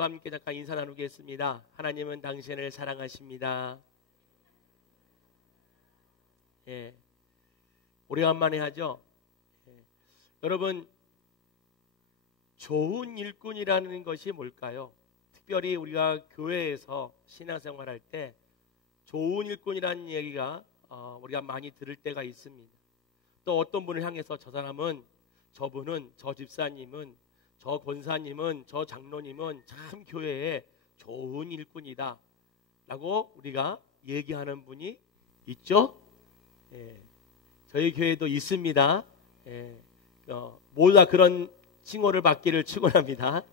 함께 잠깐 인사 나누겠습니다. 하나님은 당신을 사랑하십니다. 오래간만에 하죠. 여러분, 좋은 일꾼이라는 것이 뭘까요? 특별히 우리가 교회에서 신앙생활할 때 좋은 일꾼이라는 얘기가 우리가 많이 들을 때가 있습니다. 또 어떤 분을 향해서 저 사람은, 저분은, 저 집사님은, 저 권사님은, 저 장로님은 참 교회에 좋은 일꾼이다 라고 우리가 얘기하는 분이 있죠. 저희 교회도 있습니다. 모두 다 그런 칭호를 받기를 축원합니다.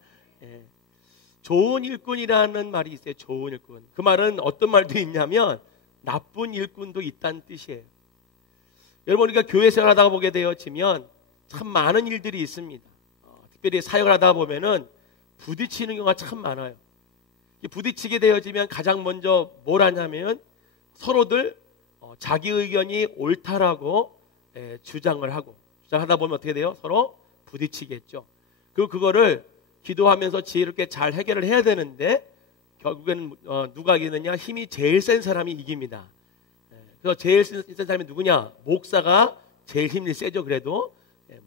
좋은 일꾼이라는 말이 있어요. 좋은 일꾼. 그 말은 어떤 말도 있냐면 나쁜 일꾼도 있다는 뜻이에요. 여러분, 우리가 교회 생활하다가 보게 되어지면 참 많은 일들이 있습니다. 특별히 사역을 하다 보면은 부딪히는 경우가 참 많아요. 부딪히게 되어지면 가장 먼저 뭘 하냐면 서로들 자기 의견이 옳다라고 주장을 하고, 주장하다 보면 어떻게 돼요? 서로 부딪히겠죠. 그거를 기도하면서 지혜롭게 잘 해결을 해야 되는데 결국에는 누가 이기느냐? 힘이 제일 센 사람이 이깁니다. 그래서 제일 센 사람이 누구냐? 목사가 제일 힘이 세죠. 그래도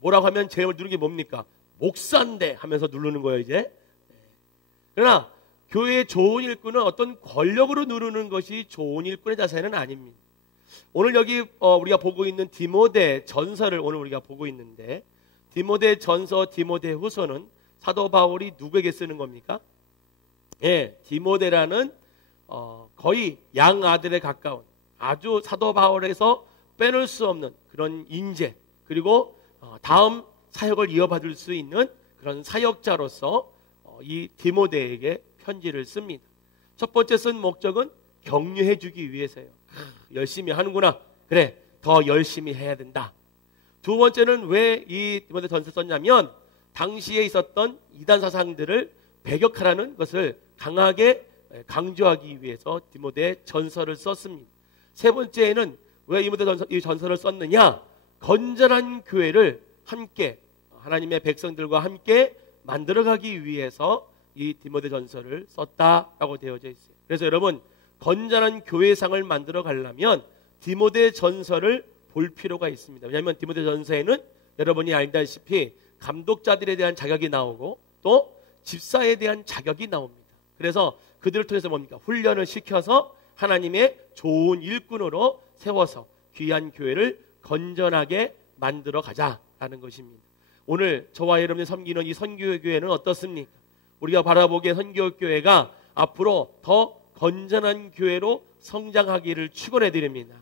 뭐라고 하면 제일 누르는 게 뭡니까? 목사인데 하면서 누르는 거예요, 이제. 그러나 교회의 좋은 일꾼은 어떤 권력으로 누르는 것이 좋은 일꾼의 자세는 아닙니다. 오늘 여기 우리가 보고 있는 디모데 전서를 오늘 우리가 보고 있는데, 디모데 전서, 디모데 후서는 사도 바울이 누구에게 쓰는 겁니까? 디모데라는 거의 양아들에 가까운 아주 사도 바울에서 빼놓을 수 없는 그런 인재, 그리고 다음 사역을 이어받을 수 있는 그런 사역자로서 이 디모데에게 편지를 씁니다. 첫 번째 쓴 목적은 격려해 주기 위해서예요. 열심히 하는구나. 그래, 더 열심히 해야 된다. 두 번째는 왜 이 디모데 전서를 썼냐면 당시에 있었던 이단 사상들을 배격하라는 것을 강하게 강조하기 위해서 디모데 전서를 썼습니다. 세 번째는 왜 이 전서를 썼느냐? 건전한 교회를 함께 하나님의 백성들과 함께 만들어가기 위해서 이 디모데 전서를 썼다라고 되어져 있어요. 그래서 여러분, 건전한 교회상을 만들어 가려면 디모데 전서를 볼 필요가 있습니다. 왜냐하면 디모데 전서에는 여러분이 알다시피 감독자들에 대한 자격이 나오고 또 집사에 대한 자격이 나옵니다. 그래서 그들을 통해서 뭡니까? 훈련을 시켜서 하나님의 좋은 일꾼으로 세워서 귀한 교회를 건전하게 만들어 가자라는 것입니다. 오늘 저와 여러분이 섬기는 이 선교교회는 어떻습니까? 우리가 바라보기에 선교교회가 앞으로 더 건전한 교회로 성장하기를 축원해 드립니다.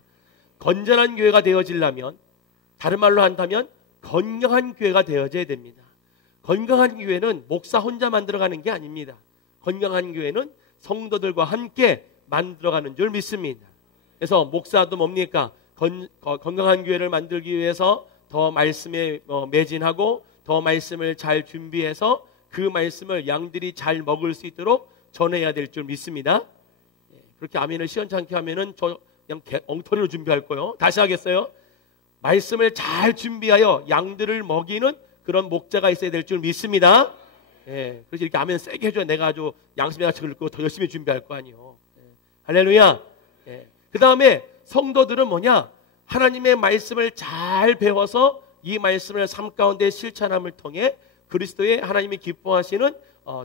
건전한 교회가 되어지려면, 다른 말로 한다면 건강한 교회가 되어져야 됩니다. 건강한 교회는 목사 혼자 만들어가는 게 아닙니다. 건강한 교회는 성도들과 함께 만들어가는 줄 믿습니다. 그래서 목사도 뭡니까? 건강한 교회를 만들기 위해서 더 말씀에 매진하고 더 말씀을 잘 준비해서 그 말씀을 양들이 잘 먹을 수 있도록 전해야 될 줄 믿습니다. 그렇게 아멘을 시원찮게 하면은 저 그냥 엉터리로 준비할 거예요. 다시 하겠어요? 말씀을 잘 준비하여 양들을 먹이는 그런 목자가 있어야 될 줄 믿습니다. 그래서 이렇게 아멘 세게 해줘야 내가 아주 양심에 같이 긁고 더 열심히 준비할 거 아니에요. 할렐루야. 그 다음에 성도들은 뭐냐? 하나님의 말씀을 잘 배워서 이 말씀을 삶 가운데 실천함을 통해 그리스도의 하나님이 기뻐하시는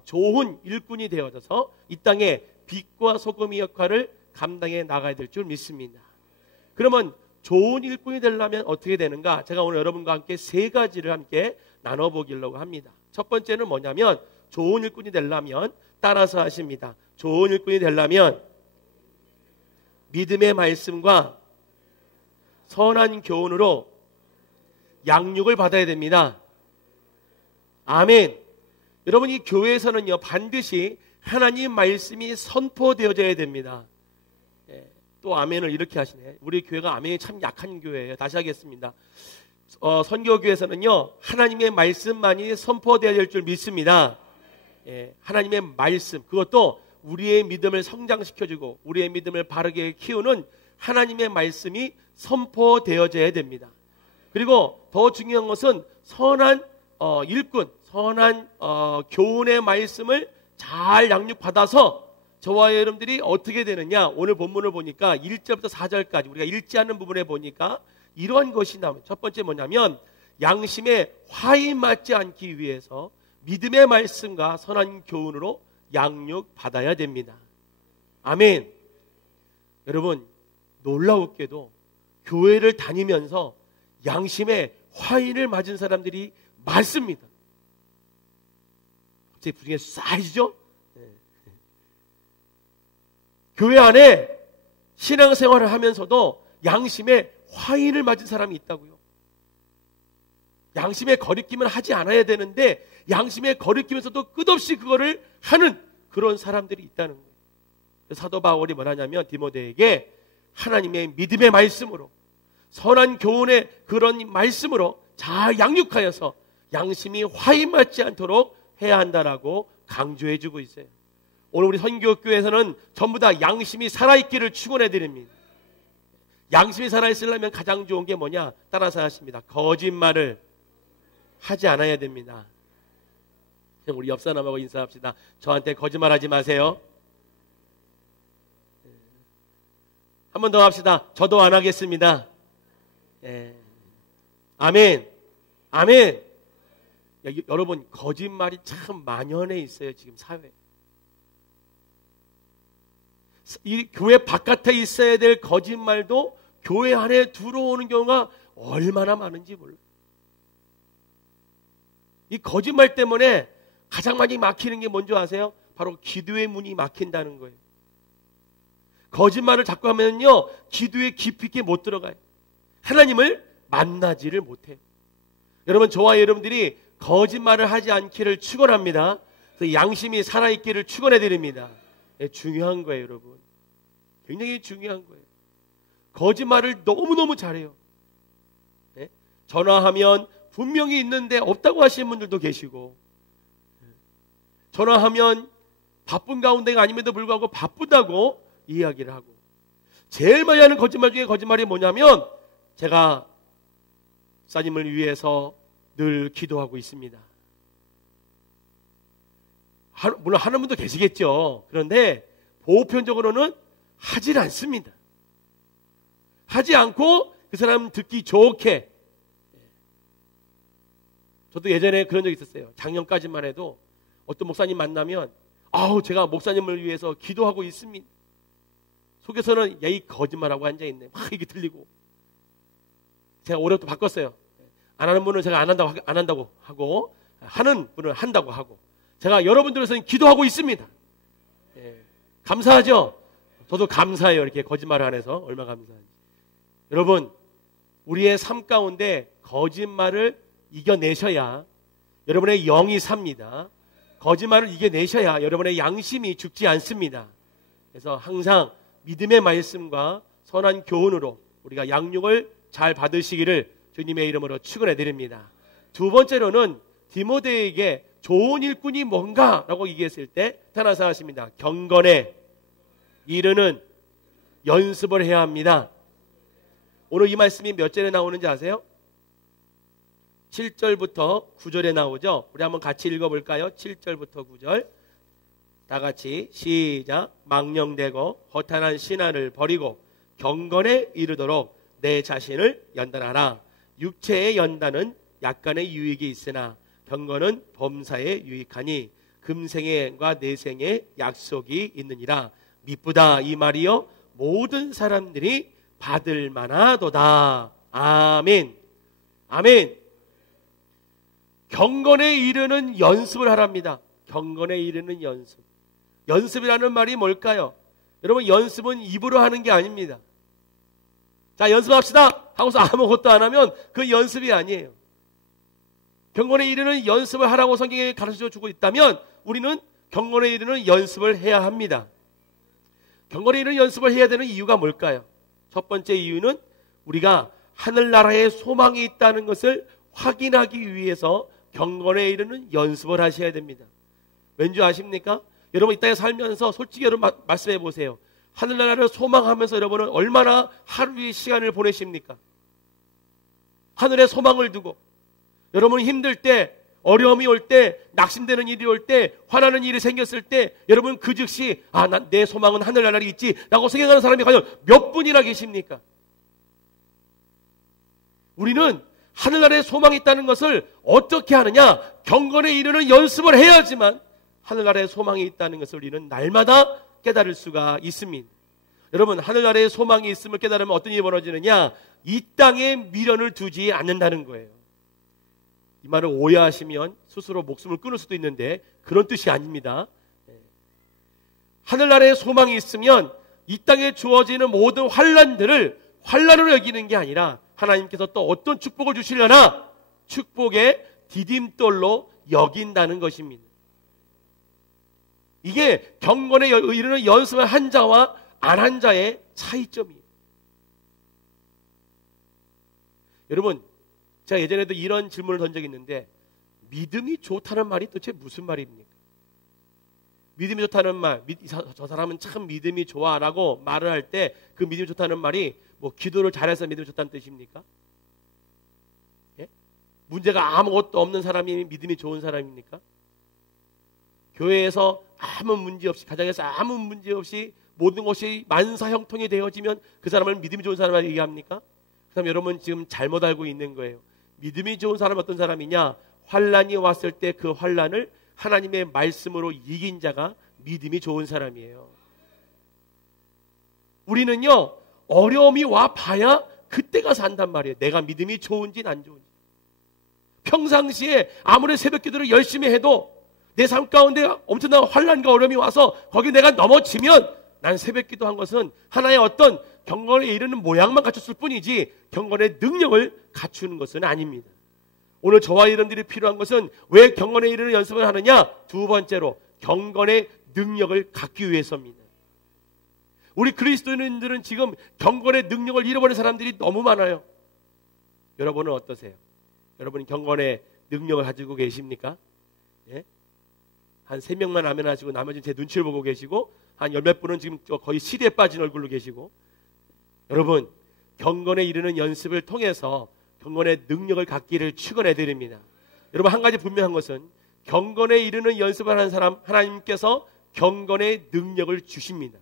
좋은 일꾼이 되어져서 이 땅에 빛과 소금의 역할을 감당해 나가야 될 줄 믿습니다. 그러면 좋은 일꾼이 되려면 어떻게 되는가? 제가 오늘 여러분과 함께 세 가지를 함께 나눠보기려고 합니다. 첫 번째는 뭐냐면 좋은 일꾼이 되려면 따라서 하십니다. 좋은 일꾼이 되려면 믿음의 말씀과 선한 교훈으로 양육을 받아야 됩니다. 아멘. 여러분, 이 교회에서는요 반드시 하나님 말씀이 선포되어져야 됩니다. 또 아멘을 이렇게 하시네. 우리 교회가 아멘이 참 약한 교회예요. 다시 하겠습니다. 선교교회에서는요 하나님의 말씀만이 선포되어야 될 줄 믿습니다. 하나님의 말씀, 그것도 우리의 믿음을 성장시켜주고 우리의 믿음을 바르게 키우는 하나님의 말씀이 선포되어져야 됩니다. 그리고 더 중요한 것은 선한 일꾼, 선한 교훈의 말씀을 잘 양육받아서 저와 여러분들이 어떻게 되느냐, 오늘 본문을 보니까 1절부터 4절까지 우리가 읽지 않는 부분에 보니까 이러한 것이 나옵니다. 첫 번째 뭐냐면 양심에 화이 맞지 않기 위해서 믿음의 말씀과 선한 교훈으로 양육받아야 됩니다. 아멘. 여러분, 놀라웠게도 교회를 다니면서 양심에 화인을 맞은 사람들이 많습니다. 갑자기 부중에 쏴지죠? 교회 안에 신앙생활을 하면서도 양심에 화인을 맞은 사람이 있다고요. 양심에 거리낌을 하지 않아야 되는데 양심에 거리끼면서도 끝없이 그거를 하는 그런 사람들이 있다는 거예요. 사도 바울이 뭐라냐면 디모데에게 하나님의 믿음의 말씀으로 선한 교훈의 그런 말씀으로 잘 양육하여서 양심이 화인 맞지 않도록 해야 한다라고 강조해 주고 있어요. 오늘 우리 선교교회에서는 전부 다 양심이 살아있기를 축원해 드립니다. 양심이 살아있으려면 가장 좋은 게 뭐냐? 따라서 하십니다. 거짓말을 하지 않아야 됩니다. 우리 옆 사람하고 인사합시다. 저한테 거짓말하지 마세요. 한 번 더 합시다. 저도 안 하겠습니다. 예. 아멘. 아멘. 여러분, 거짓말이 참 만연해 있어요. 지금 사회에. 이 교회 바깥에 있어야 될 거짓말도 교회 안에 들어오는 경우가 얼마나 많은지 몰라요. 이 거짓말 때문에 가장 많이 막히는 게 뭔지 아세요? 바로 기도의 문이 막힌다는 거예요. 거짓말을 자꾸 하면요, 기도에 깊이 있게 못 들어가요. 하나님을 만나지를 못해요. 여러분, 저와 여러분들이 거짓말을 하지 않기를 축원합니다. 그래서 양심이 살아있기를 축원해 드립니다. 네, 중요한 거예요, 여러분. 굉장히 중요한 거예요. 거짓말을 너무너무 잘해요. 네? 전화하면 분명히 있는데 없다고 하시는 분들도 계시고, 전화하면 바쁜 가운데가 아님에도 불구하고 바쁘다고 이야기를 하고, 제일 많이 하는 거짓말 중에 거짓말이 뭐냐면 제가 목사님을 위해서 늘 기도하고 있습니다. 물론 하는 분도 계시겠죠. 그런데 보편적으로는 하질 않습니다. 하지 않고 그 사람 듣기 좋게. 저도 예전에 그런 적이 있었어요. 작년까지만 해도 어떤 목사님 만나면 제가 목사님을 위해서 기도하고 있습니다. 속에서는 야, 이 거짓말하고 앉아있네. 막 이게 들리고. 제가 올해부터 바꿨어요. 안 하는 분은 제가 안 한다고 하고, 하는 분은 한다고 하고, 제가 여러분들에서는 기도하고 있습니다. 예, 감사하죠? 저도 감사해요. 이렇게 거짓말을 안 해서 얼마나 감사한지. 여러분, 우리의 삶 가운데 거짓말을 이겨내셔야 여러분의 영이 삽니다. 거짓말을 이겨내셔야 여러분의 양심이 죽지 않습니다. 그래서 항상 믿음의 말씀과 선한 교훈으로 우리가 양육을 잘 받으시기를 주님의 이름으로 축원해 드립니다. 두 번째로는 디모데에게 좋은 일꾼이 뭔가라고 얘기했을 때 따라서 하십니다. 경건에 이르는 연습을 해야 합니다. 오늘 이 말씀이 몇 절에 나오는지 아세요? 7절부터 9절에 나오죠. 우리 한번 같이 읽어볼까요? 7절부터 9절 다 같이 시작. 망령되고 허탄한 신화를 버리고 경건에 이르도록 내 자신을 연단하라. 육체의 연단은 약간의 유익이 있으나 경건은 범사에 유익하니 금생애와 내생에 약속이 있느니라. 미쁘다 이 말이요 모든 사람들이 받을 만하도다. 아멘. 아멘. 경건에 이르는 연습을 하랍니다. 경건에 이르는 연습. 연습이라는 말이 뭘까요? 여러분, 연습은 입으로 하는 게 아닙니다. 자, 연습합시다 하고서 아무것도 안 하면 그 연습이 아니에요. 경건에 이르는 연습을 하라고 성경에 가르쳐 주고 있다면 우리는 경건에 이르는 연습을 해야 합니다. 경건에 이르는 연습을 해야 되는 이유가 뭘까요? 첫 번째 이유는 우리가 하늘나라에 소망이 있다는 것을 확인하기 위해서 경건에 이르는 연습을 하셔야 됩니다. 왠지 아십니까? 여러분 이 땅에 살면서 솔직히 여러분 말씀해 보세요. 하늘나라를 소망하면서 여러분은 얼마나 하루의 시간을 보내십니까? 하늘에 소망을 두고 여러분 힘들 때 어려움이 올 때, 낙심되는 일이 올 때, 화나는 일이 생겼을 때 여러분 그 즉시 내 소망은 하늘나라에 있지 라고 생각하는 사람이 과연 몇 분이나 계십니까? 우리는 하늘나라에 소망이 있다는 것을 어떻게 하느냐? 경건에 이르는 연습을 해야지만 하늘나라에 소망이 있다는 것을 우리는 날마다 깨달을 수가 있습니다. 여러분, 하늘나라에 소망이 있음을 깨달으면 어떤 일이 벌어지느냐? 이 땅에 미련을 두지 않는다는 거예요. 이 말을 오해하시면 스스로 목숨을 끊을 수도 있는데 그런 뜻이 아닙니다. 하늘나라에 소망이 있으면 이 땅에 주어지는 모든 환난들을 환난으로 여기는 게 아니라 하나님께서 또 어떤 축복을 주시려나 축복의 디딤돌로 여긴다는 것입니다. 이게 경건에 이르는 연습을 한 자와 안 한 자의 차이점이에요. 여러분, 제가 예전에도 이런 질문을 던 적이 있는데 믿음이 좋다는 말이 도대체 무슨 말입니까? 믿음이 좋다는 말, 저 사람은 참 믿음이 좋아라고 말을 할 때 그 믿음이 좋다는 말이 뭐 기도를 잘해서 믿음이 좋다는 뜻입니까? 예? 문제가 아무것도 없는 사람이 믿음이 좋은 사람입니까? 교회에서 아무 문제 없이, 가정에서 아무 문제 없이 모든 것이 만사형통이 되어지면 그 사람을 믿음이 좋은 사람이라고 얘기합니까? 그럼 여러분 지금 잘못 알고 있는 거예요. 믿음이 좋은 사람은 어떤 사람이냐? 환난이 왔을 때 그 환난을 하나님의 말씀으로 이긴 자가 믿음이 좋은 사람이에요. 우리는요, 어려움이 와 봐야 그때 가서 안단 말이에요. 내가 믿음이 좋은지 안 좋은지. 평상시에 아무리 새벽 기도를 열심히 해도 내 삶 가운데 엄청난 환난과 어려움이 와서 거기 내가 넘어지면 난 새벽 기도한 것은 하나의 어떤 경건에 이르는 모양만 갖췄을 뿐이지 경건의 능력을 갖추는 것은 아닙니다. 오늘 저와 여러분들이 필요한 것은 왜 경건에 이르는 연습을 하느냐? 두 번째로 경건의 능력을 갖기 위해서입니다. 우리 그리스도인들은 지금 경건의 능력을 잃어버린 사람들이 너무 많아요. 여러분은 어떠세요? 여러분은 경건의 능력을 가지고 계십니까? 예? 한 3명만 아멘하시고 나머지는 제 눈치를 보고 계시고 한 열몇 분은 지금 거의 시대에 빠진 얼굴로 계시고, 여러분 경건에 이르는 연습을 통해서 경건의 능력을 갖기를 축원해 드립니다. 여러분 한 가지 분명한 것은 경건에 이르는 연습을 하는 사람 하나님께서 경건의 능력을 주십니다.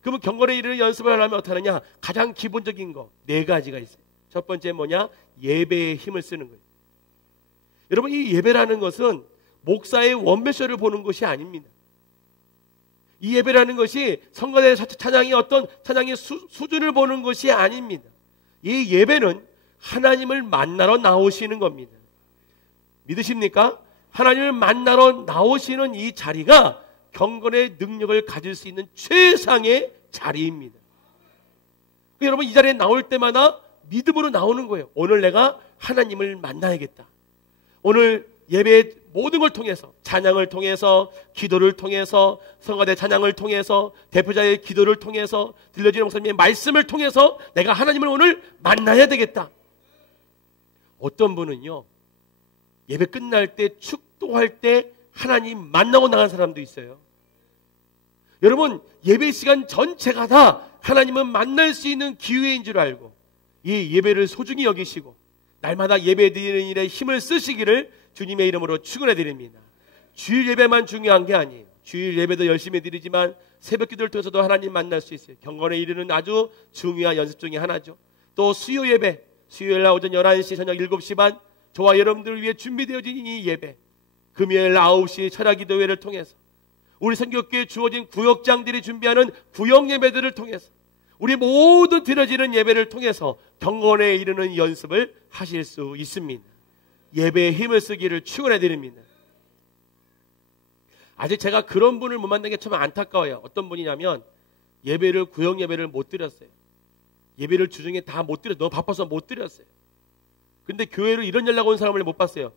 그러면 경건에 이르는 연습을 하려면 어떻게 하느냐? 가장 기본적인 거 4가지가 있어요. 첫 번째 뭐냐? 예배의 힘을 쓰는 거예요. 여러분 이 예배라는 것은 목사의 원맨쇼를 보는 것이 아닙니다. 이 예배라는 것이 성가대 찬양이 어떤 찬양의 수준을 보는 것이 아닙니다. 이 예배는 하나님을 만나러 나오시는 겁니다. 믿으십니까? 하나님을 만나러 나오시는 이 자리가 경건의 능력을 가질 수 있는 최상의 자리입니다. 여러분 이 자리에 나올 때마다 믿음으로 나오는 거예요. 오늘 내가 하나님을 만나야겠다. 오늘 예배의 모든 걸 통해서, 찬양을 통해서, 기도를 통해서, 성가대 찬양을 통해서, 대표자의 기도를 통해서, 들려주는 목사님의 말씀을 통해서 내가 하나님을 오늘 만나야 되겠다. 어떤 분은요, 예배 끝날 때 축도할 때 하나님 만나고 나간 사람도 있어요. 여러분 예배 시간 전체가 다 하나님은 만날 수 있는 기회인 줄 알고 이 예배를 소중히 여기시고 날마다 예배 드리는 일에 힘을 쓰시기를 주님의 이름으로 축원해 드립니다. 주일 예배만 중요한 게 아니에요. 주일 예배도 열심히 드리지만 새벽 기도를 통해서도 하나님 만날 수 있어요. 경건에 이르는 아주 중요한 연습 중에 하나죠. 또 수요 예배, 수요일 날 오전 11시 저녁 7시 반 저와 여러분들을 위해 준비되어진 이 예배, 금요일 9시 철야기도회를 통해서 우리 선교교회에 주어진 구역장들이 준비하는 구역 예배들을 통해서 우리 모든 드려지는 예배를 통해서 경건에 이르는 연습을 하실 수 있습니다. 예배에 힘을 쓰기를 축원해 드립니다. 아직 제가 그런 분을 못 만난 게 참 안타까워요. 어떤 분이냐면 예배를 구역 예배를 못 드렸어요. 예배를 주중에 다 못 드렸어요. 너무 바빠서 못 드렸어요. 근데 교회로 이런 연락 온 사람을 못 봤어요.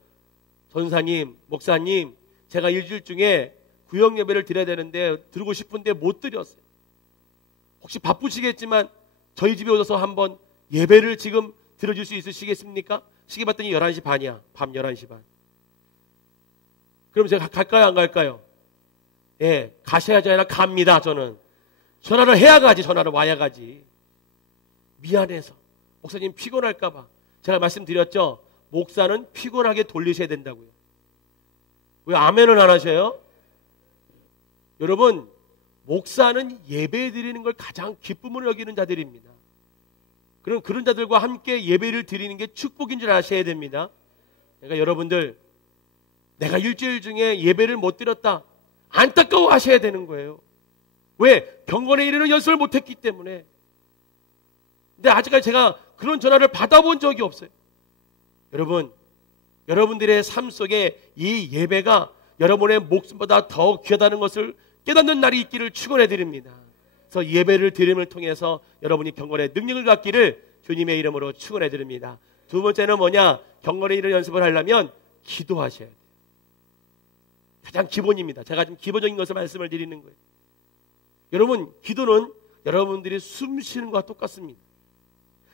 전사님, 목사님, 제가 일주일 중에 구역 예배를 드려야 되는데 드리고 싶은데 못 드렸어요. 혹시 바쁘시겠지만 저희 집에 오셔서 한번 예배를 지금 드려줄 수 있으시겠습니까? 시계 봤더니 11시 반이야. 밤 11시 반. 그럼 제가 갈까요? 안 갈까요? 예, 가셔야지 아니라 갑니다. 저는. 전화를 해야 가지. 전화를 와야 가지. 미안해서. 목사님 피곤할까 봐. 제가 말씀드렸죠. 목사는 피곤하게 돌리셔야 된다고요. 왜 아멘을 안 하셔요? 여러분, 목사는 예배 드리는 걸 가장 기쁨으로 여기는 자들입니다. 그럼 그런 자들과 함께 예배를 드리는 게 축복인 줄 아셔야 됩니다. 그러니까 여러분들, 내가 일주일 중에 예배를 못 드렸다, 안타까워 하셔야 되는 거예요. 왜? 경건에 이르는 연습을 못했기 때문에. 근데 아직까지 제가 그런 전화를 받아본 적이 없어요. 여러분, 여러분들의 삶 속에 이 예배가 여러분의 목숨보다 더 귀하다는 것을 깨닫는 날이 있기를 축원해 드립니다. 그래서 예배를 드림을 통해서 여러분이 경건의 능력을 갖기를 주님의 이름으로 축원해 드립니다. 두 번째는 뭐냐? 경건에 이르는 연습을 하려면 기도하셔야 돼요. 가장 기본입니다. 제가 지금 기본적인 것을 말씀을 드리는 거예요. 여러분, 기도는 여러분들이 숨 쉬는 것과 똑같습니다.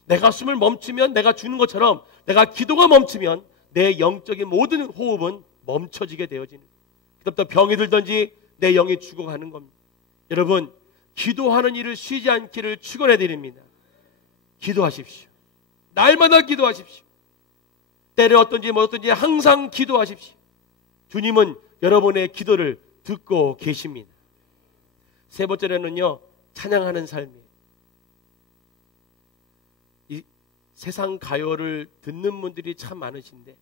내가 숨을 멈추면 내가 죽는 것처럼 내가 기도가 멈추면 내 영적인 모든 호흡은 멈춰지게 되어지는 거예요. 그때부터 병이 들든지 내 영이 죽어가는 겁니다. 여러분, 기도하는 일을 쉬지 않기를 축원해 드립니다. 기도하십시오. 날마다 기도하십시오. 때를 어떤지 뭐 어떤지 항상 기도하십시오. 주님은 여러분의 기도를 듣고 계십니다. 세 번째로는요, 찬양하는 삶이에요. 이 세상 가요를 듣는 분들이 참 많으신데,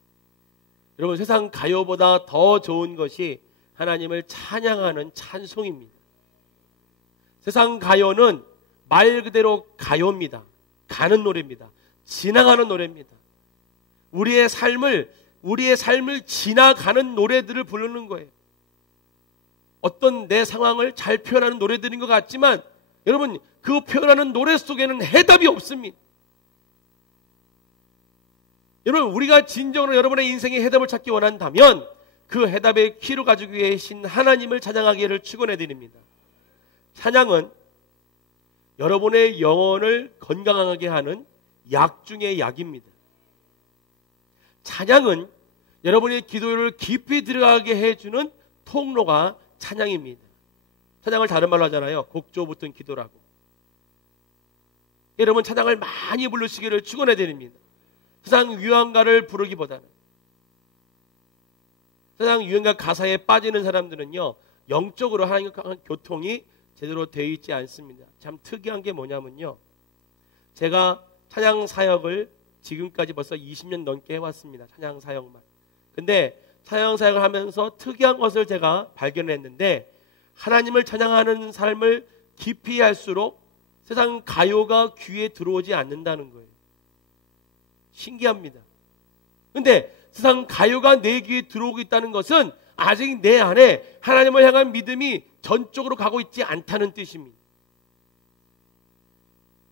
여러분, 세상 가요보다 더 좋은 것이 하나님을 찬양하는 찬송입니다. 세상 가요는 말 그대로 가요입니다. 가는 노래입니다. 지나가는 노래입니다. 우리의 삶을 지나가는 노래들을 부르는 거예요. 어떤 내 상황을 잘 표현하는 노래들인 것 같지만 여러분, 그 표현하는 노래 속에는 해답이 없습니다. 여러분, 우리가 진정으로 여러분의 인생의 해답을 찾기 원한다면 그 해답의 키로 가지고 계신 하나님을 찬양하기를 축원해 드립니다. 찬양은 여러분의 영혼을 건강하게 하는 약 중의 약입니다. 찬양은 여러분의 기도를 깊이 들어가게 해주는 통로가 찬양입니다. 찬양을 다른 말로 하잖아요. 곡조 붙은 기도라고. 여러분, 찬양을 많이 부르시기를 축원해 드립니다. 세상 유행가를 부르기보다는. 세상 유행가 가사에 빠지는 사람들은요, 영적으로 하나님과 교통이 제대로 되어 있지 않습니다. 참 특이한 게 뭐냐면요, 제가 찬양 사역을 지금까지 벌써 20년 넘게 해왔습니다. 찬양 사역만. 근데 찬양 사역을 하면서 특이한 것을 제가 발견했는데, 하나님을 찬양하는 삶을 깊이 할수록 세상 가요가 귀에 들어오지 않는다는 거예요. 신기합니다. 근데 세상 가요가 내 귀에 들어오고 있다는 것은 아직 내 안에 하나님을 향한 믿음이 전적으로 가고 있지 않다는 뜻입니다.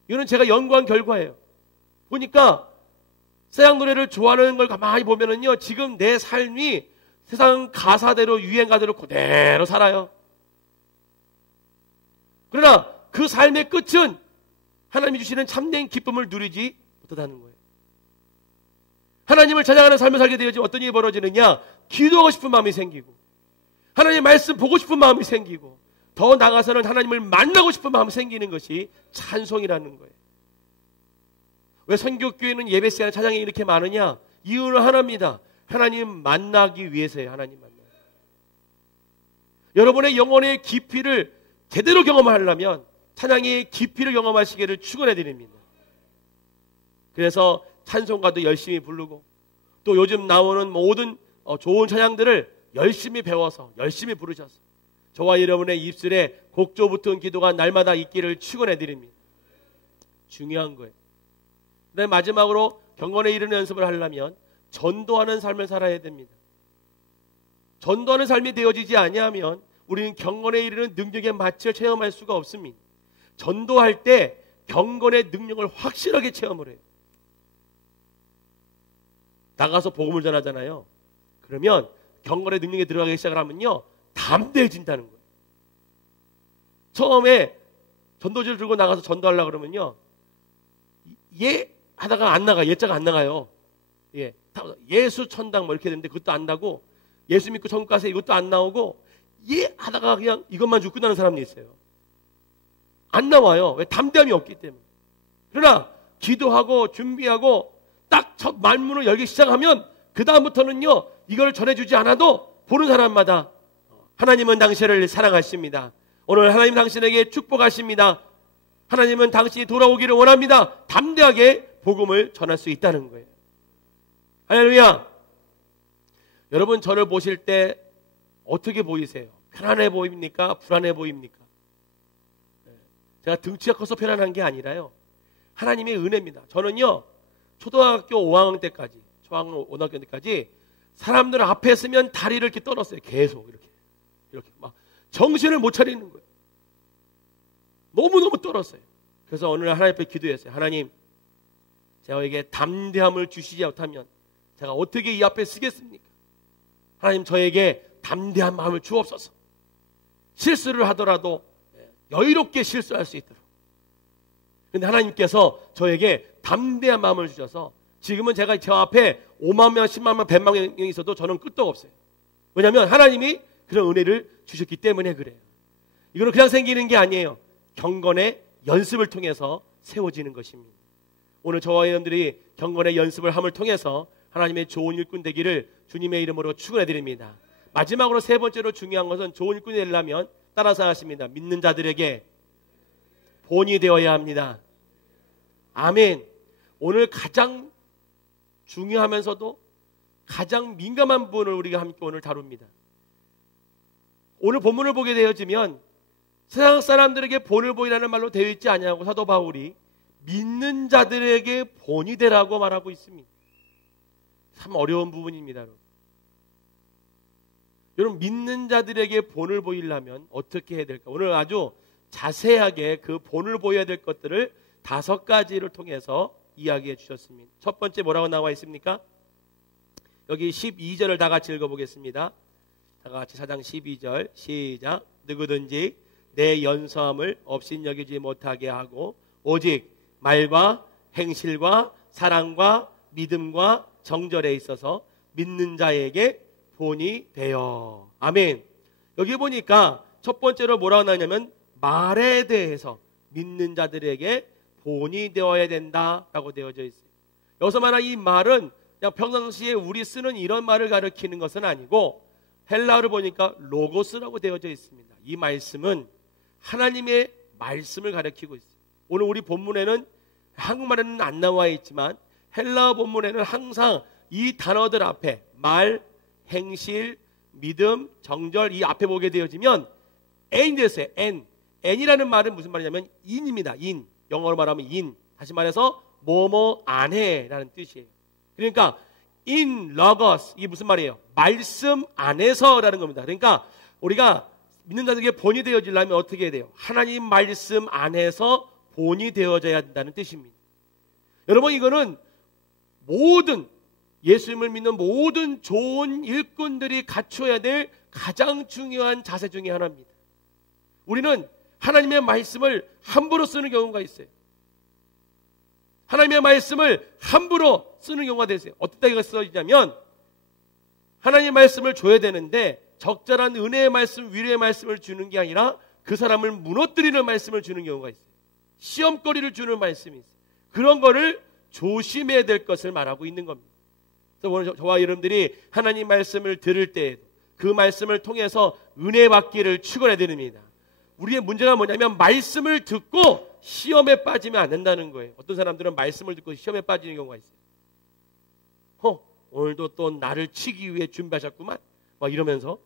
이거는 제가 연구한 결과예요. 보니까 세상 노래를 좋아하는 걸 가만히 보면은요, 지금 내 삶이 세상 가사대로 유행가대로 그대로 살아요. 그러나 그 삶의 끝은 하나님이 주시는 참된 기쁨을 누리지 못하다는 거예요. 하나님을 찬양하는 삶을 살게 되어지면 어떤 일이 벌어지느냐? 기도하고 싶은 마음이 생기고, 하나님의 말씀 보고 싶은 마음이 생기고, 더 나아가서는 하나님을 만나고 싶은 마음이 생기는 것이 찬송이라는 거예요. 왜 선교교회는 예배 시간에 찬양이 이렇게 많으냐? 이유는 하나입니다. 하나님 만나기 위해서예요. 하나님 만나. 여러분의 영혼의 깊이를 제대로 경험하려면 찬양의 깊이를 경험하시기를 축원해 드립니다. 그래서 찬송가도 열심히 부르고, 또 요즘 나오는 모든 좋은 찬양들을 열심히 배워서 열심히 부르셔서 저와 여러분의 입술에 곡조 붙은 기도가 날마다 있기를 축원해 드립니다. 중요한 거예요. 그다음에 마지막으로 경건에 이르는 연습을 하려면 전도하는 삶을 살아야 됩니다. 전도하는 삶이 되어지지 아니하면 우리는 경건에 이르는 능력의 맛을 체험할 수가 없습니다. 전도할 때 경건의 능력을 확실하게 체험을 해요. 나가서 복음을 전하잖아요. 그러면 경건의 능력에 들어가기 시작을 하면요, 담대해진다는 거예요. 처음에 전도지를 들고 나가서 전도하려고 그러면요, 예 하다가 안 나가. 예자가 안 나가요. 예, 예수 천당 뭐 이렇게 되는데 그것도 안 나고, 예수 믿고 천국 가세요 이것도 안 나오고, 예 하다가 그냥 이것만 주고 끝나는 사람이 있어요. 안 나와요. 왜? 담대함이 없기 때문에. 그러나 기도하고 준비하고 딱 첫 말문을 열기 시작하면 그 다음부터는요, 이걸 전해주지 않아도 보는 사람마다 하나님은 당신을 사랑하십니다. 오늘 하나님 당신에게 축복하십니다. 하나님은 당신이 돌아오기를 원합니다. 담대하게 복음을 전할 수 있다는 거예요. 할렐루야. 여러분, 저를 보실 때 어떻게 보이세요? 편안해 보입니까? 불안해 보입니까? 제가 등치가 커서 편안한 게 아니라요, 하나님의 은혜입니다. 저는요, 초등학교 5학년 때까지, 초학년 5학년 때까지 사람들 앞에 서면 다리를 이렇게 떨었어요. 계속 이렇게 막 정신을 못 차리는 거예요. 너무너무 떨었어요. 그래서 오늘 하나님 앞에 기도했어요. 하나님, 저에게 담대함을 주시지 못하면 제가 어떻게 이 앞에 서겠습니까? 하나님, 저에게 담대한 마음을 주옵소서. 실수를 하더라도 여유롭게 실수할 수 있도록. 그런데 하나님께서 저에게 담대한 마음을 주셔서 지금은 제가 저 앞에 5만 명, 10만 명, 100만 명이 있어도 저는 끄떡 없어요. 왜냐하면 하나님이 그런 은혜를 주셨기 때문에 그래요. 이거는 그냥 생기는 게 아니에요. 경건의 연습을 통해서 세워지는 것입니다. 오늘 저와 여러분들이 경건의 연습을 함을 통해서 하나님의 좋은 일꾼 되기를 주님의 이름으로 축원해 드립니다. 마지막으로 세 번째로 중요한 것은 좋은 일꾼이 되려면 따라서 하십니다. 믿는 자들에게 본이 되어야 합니다. 아멘. 오늘 가장 중요하면서도 가장 민감한 부분을 우리가 함께 오늘 다룹니다. 오늘 본문을 보게 되어지면 세상 사람들에게 본을 보이라는 말로 되어 있지 않냐고 사도 바울이 믿는 자들에게 본이 되라고 말하고 있습니다. 참 어려운 부분입니다. 여러분, 믿는 자들에게 본을 보이려면 어떻게 해야 될까? 오늘 아주 자세하게 그 본을 보여야 될 것들을 5가지를 통해서 이야기해 주셨습니다. 첫 번째 뭐라고 나와 있습니까? 여기 12절을 다 같이 읽어보겠습니다. 다 같이 4장 12절 시작. 누구든지 내 연소함을 업신여기지 못하게 하고 오직 말과 행실과 사랑과 믿음과 정절에 있어서 믿는 자에게 본이 되어. 아멘. 여기 보니까 첫 번째로 뭐라고 나오냐면 말에 대해서 믿는 자들에게 본이 되어야 된다라고 되어져 있어요. 여기서 말하는 이 말은 그냥 평상시에 우리 쓰는 이런 말을 가리키는 것은 아니고 헬라어를 보니까 로고스라고 되어져 있습니다. 이 말씀은 하나님의 말씀을 가리키고 있어요. 오늘 우리 본문에는 한국말에는 안 나와 있지만 헬라어 본문에는 항상 이 단어들 앞에 말, 행실, 믿음, 정절 이 앞에 보게 되어지면 N이 됐어요. N이라는 말은 무슨 말이냐면 인입니다. 인. 영어로 말하면 인. 다시 말해서 뭐뭐 안해라는 뜻이에요. 그러니까 in logos 이게 무슨 말이에요? 말씀 안에서라는 겁니다. 그러니까 우리가 믿는 자들에게 본이 되어지려면 어떻게 해야 돼요? 하나님 말씀 안에서 본이 되어져야 된다는 뜻입니다. 여러분, 이거는 모든 예수님을 믿는 모든 좋은 일꾼들이 갖춰야 될 가장 중요한 자세 중에 하나입니다. 우리는 하나님의 말씀을 함부로 쓰는 경우가 있어요. 하나님의 말씀을 함부로 쓰는 경우가 되세요. 어떻게 이거 써지냐면 하나님의 말씀을 줘야 되는데 적절한 은혜의 말씀, 위로의 말씀을 주는 게 아니라 그 사람을 무너뜨리는 말씀을 주는 경우가 있어요. 시험거리를 주는 말씀이 있어요. 그런 거를 조심해야 될 것을 말하고 있는 겁니다. 그래서 오늘 저와 여러분들이 하나님 말씀을 들을 때 그 말씀을 통해서 은혜 받기를 축원해 드립니다. 우리의 문제가 뭐냐면 말씀을 듣고 시험에 빠지면 안 된다는 거예요. 어떤 사람들은 말씀을 듣고 시험에 빠지는 경우가 있어요. 오늘도 또 나를 치기 위해 준비하셨구만 막 이러면서.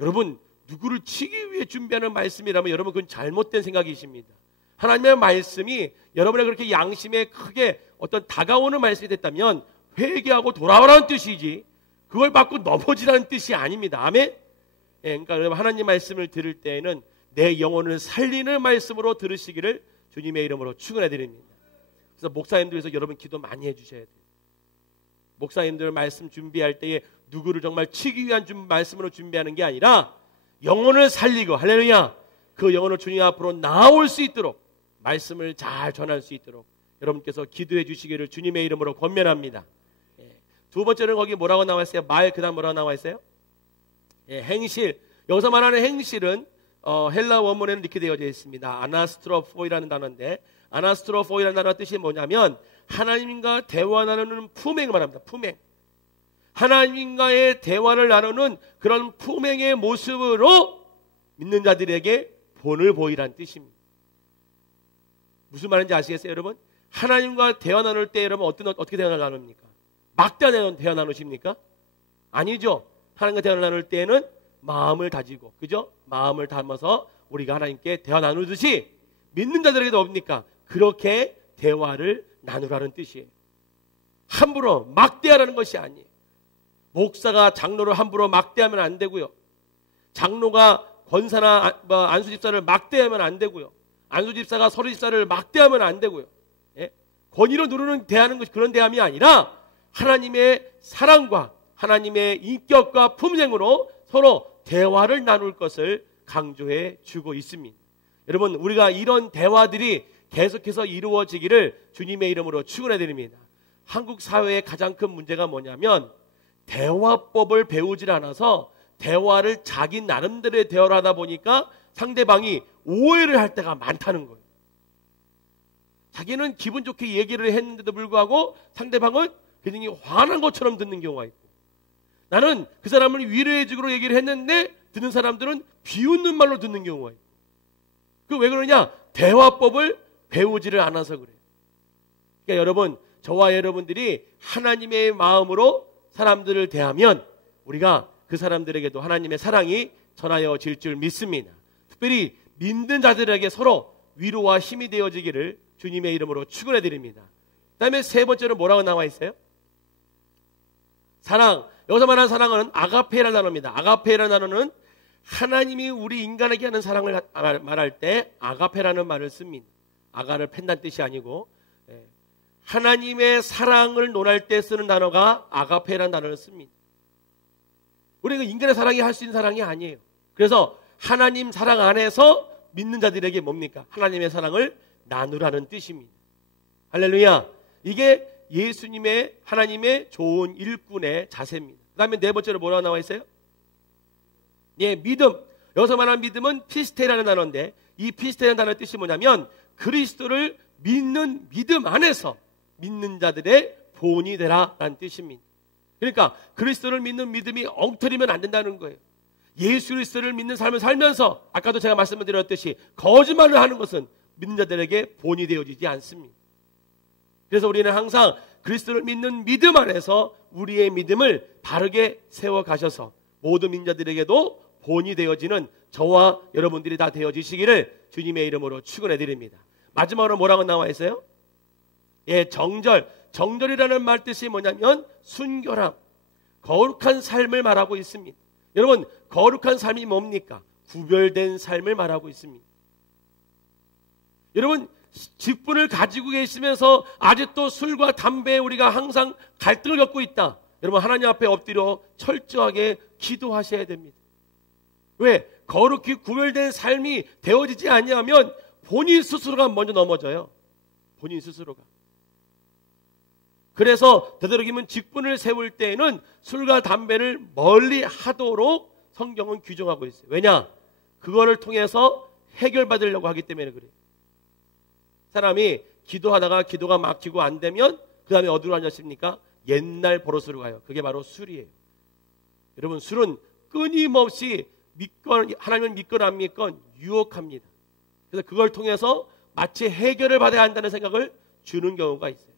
여러분, 누구를 치기 위해 준비하는 말씀이라면 여러분 그건 잘못된 생각이십니다. 하나님의 말씀이 여러분의 그렇게 양심에 크게 어떤 다가오는 말씀이 됐다면 회개하고 돌아오라는 뜻이지 그걸 받고 넘어지라는 뜻이 아닙니다. 아멘? 그러니까 여러분 하나님 말씀을 들을 때에는 내 영혼을 살리는 말씀으로 들으시기를 주님의 이름으로 축원해 드립니다. 그래서 목사님들에서 여러분 기도 많이 해주셔야 돼요. 목사님들 말씀 준비할 때에 누구를 정말 치기 위한 말씀으로 준비하는 게 아니라 영혼을 살리고 할렐루야 그 영혼을 주님 앞으로 나올 수 있도록 말씀을 잘 전할 수 있도록 여러분께서 기도해 주시기를 주님의 이름으로 권면합니다. 두 번째는 거기 뭐라고 나와 있어요? 말 그 다음 뭐라고 나와 있어요? 행실. 여기서 말하는 행실은 헬라 원문에는 이렇게 되어져 있습니다. 아나스트로포이라는 단어인데 아나스트로포이라는 단어 뜻이 뭐냐면 하나님과 대화 나누는 품행을 말합니다. 품행. 하나님과의 대화를 나누는 그런 품행의 모습으로 믿는 자들에게 본을 보이란 뜻입니다. 무슨 말인지 아시겠어요, 여러분? 하나님과 대화 나눌 때 여러분 어떻게 대화 나눕니까? 막대한 대화 나누십니까? 아니죠. 하나님과 대화 나눌 때는 마음을 다지고, 그죠? 마음을 담아서 우리가 하나님께 대화 나누듯이 믿는 자들에게도 뭡니까? 그렇게 대화를 나누라는 뜻이에요. 함부로 막대하라는 것이 아니에요. 목사가 장로를 함부로 막대하면 안 되고요. 장로가 권사나 안수집사를 막대하면 안 되고요. 안수집사가 서류집사를 막대하면 안 되고요. 예? 권위로 누르는 대하는 것이 그런 대함이 아니라 하나님의 사랑과 하나님의 인격과 품성으로 서로 대화를 나눌 것을 강조해 주고 있습니다. 여러분, 우리가 이런 대화들이 계속해서 이루어지기를 주님의 이름으로 축원해 드립니다. 한국 사회의 가장 큰 문제가 뭐냐면 대화법을 배우질 않아서 대화를 자기 나름대로의 대화를 하다 보니까 상대방이 오해를 할 때가 많다는 거예요. 자기는 기분 좋게 얘기를 했는데도 불구하고 상대방은 굉장히 화난 것처럼 듣는 경우가 있고, 나는 그 사람을 위로해주기로 얘기를 했는데 듣는 사람들은 비웃는 말로 듣는 경우가 있고. 그 왜 그러냐? 대화법을 배우지를 않아서 그래요. 그러니까 여러분, 저와 여러분들이 하나님의 마음으로 사람들을 대하면 우리가 그 사람들에게도 하나님의 사랑이 전하여질 줄 믿습니다. 특별히 믿는 자들에게 서로 위로와 힘이 되어지기를 주님의 이름으로 축원해 드립니다. 그 다음에 세 번째로 뭐라고 나와 있어요? 사랑. 여기서 말하는 사랑은 아가페라는 단어입니다. 아가페라는 단어는 하나님이 우리 인간에게 하는 사랑을 말할 때 아가페라는 말을 씁니다. 아가를 팬다는 뜻이 아니고, 하나님의 사랑을 논할 때 쓰는 단어가 아가페라는 단어를 씁니다. 우리가 인간의 사랑이 할 수 있는 사랑이 아니에요. 그래서 하나님 사랑 안에서 믿는 자들에게 뭡니까? 하나님의 사랑을 나누라는 뜻입니다. 할렐루야. 이게 예수님의 하나님의 좋은 일꾼의 자세입니다. 그 다음에 네 번째로 뭐라고 나와 있어요? 예, 믿음. 여기서 말하는 믿음은 피스테라는 단어인데, 이 피스테라는 단어의 뜻이 뭐냐면 그리스도를 믿는 믿음 안에서 믿는 자들의 본이 되라라는 뜻입니다. 그러니까 그리스도를 믿는 믿음이 엉터리면 안 된다는 거예요. 예수 그리스도를 믿는 삶을 살면서 아까도 제가 말씀드렸듯이 거짓말을 하는 것은 믿는 자들에게 본이 되어지지 않습니다. 그래서 우리는 항상 그리스도를 믿는 믿음 안에서 우리의 믿음을 바르게 세워가셔서 모든 민자들에게도 본이 되어지는 저와 여러분들이 다 되어지시기를 주님의 이름으로 축원해 드립니다. 마지막으로 뭐라고 나와 있어요? 예, 정절. 정절이라는 말 뜻이 뭐냐면 순결함, 거룩한 삶을 말하고 있습니다. 여러분, 거룩한 삶이 뭡니까? 구별된 삶을 말하고 있습니다. 여러분, 직분을 가지고 계시면서 아직도 술과 담배에 우리가 항상 갈등을 겪고 있다. 여러분, 하나님 앞에 엎드려 철저하게 기도하셔야 됩니다. 왜? 거룩히 구별된 삶이 되어지지 않냐면 본인 스스로가 먼저 넘어져요. 본인 스스로가. 그래서 되도록이면 직분을 세울 때에는 술과 담배를 멀리 하도록 성경은 규정하고 있어요. 왜냐? 그거를 통해서 해결받으려고 하기 때문에 그래요. 사람이 기도하다가 기도가 막히고 안 되면 그 다음에 어디로 앉았습니까? 옛날 버릇으로 가요. 그게 바로 술이에요. 여러분, 술은 끊임없이 하나님을 믿건 안 믿건 유혹합니다. 그래서 그걸 통해서 마치 해결을 받아야 한다는 생각을 주는 경우가 있어요.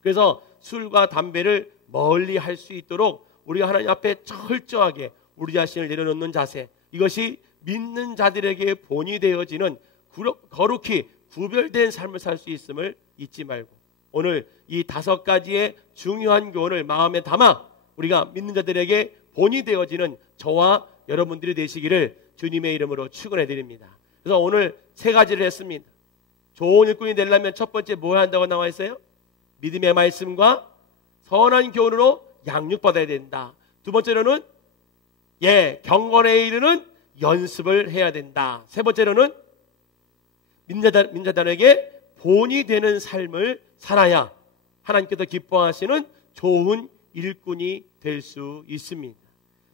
그래서 술과 담배를 멀리 할 수 있도록 우리가 하나님 앞에 철저하게 우리 자신을 내려놓는 자세, 이것이 믿는 자들에게 본이 되어지는 거룩히 구별된 삶을 살 수 있음을 잊지 말고, 오늘 이 5가지의 중요한 교훈을 마음에 담아 우리가 믿는 자들에게 본이 되어지는 저와 여러분들이 되시기를 주님의 이름으로 축원해 드립니다. 그래서 오늘 3가지를 했습니다. 좋은 일꾼이 되려면 첫 번째 뭐 해야 한다고 나와 있어요? 믿음의 말씀과 선한 교훈으로 양육받아야 된다. 두 번째로는 경건에 이르는 연습을 해야 된다. 세 번째로는 민자들에게 본이 되는 삶을 살아야 하나님께서 기뻐하시는 좋은 일꾼이 될 수 있습니다.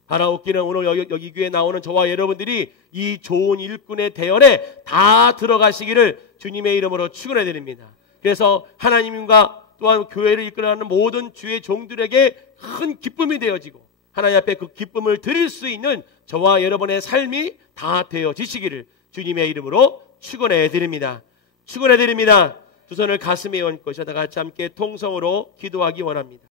바라옵기는 오늘 여기 교회에 나오는 저와 여러분들이 이 좋은 일꾼의 대열에 다 들어가시기를 주님의 이름으로 축원해 드립니다. 그래서 하나님과 또한 교회를 이끌어가는 모든 주의 종들에게 큰 기쁨이 되어지고 하나님 앞에 그 기쁨을 드릴 수 있는 저와 여러분의 삶이 다 되어지시기를 주님의 이름으로 축원해 드립니다. 축원해 드립니다. 두 손을 가슴에 얹고 다 같이 함께 통성으로 기도하기 원합니다.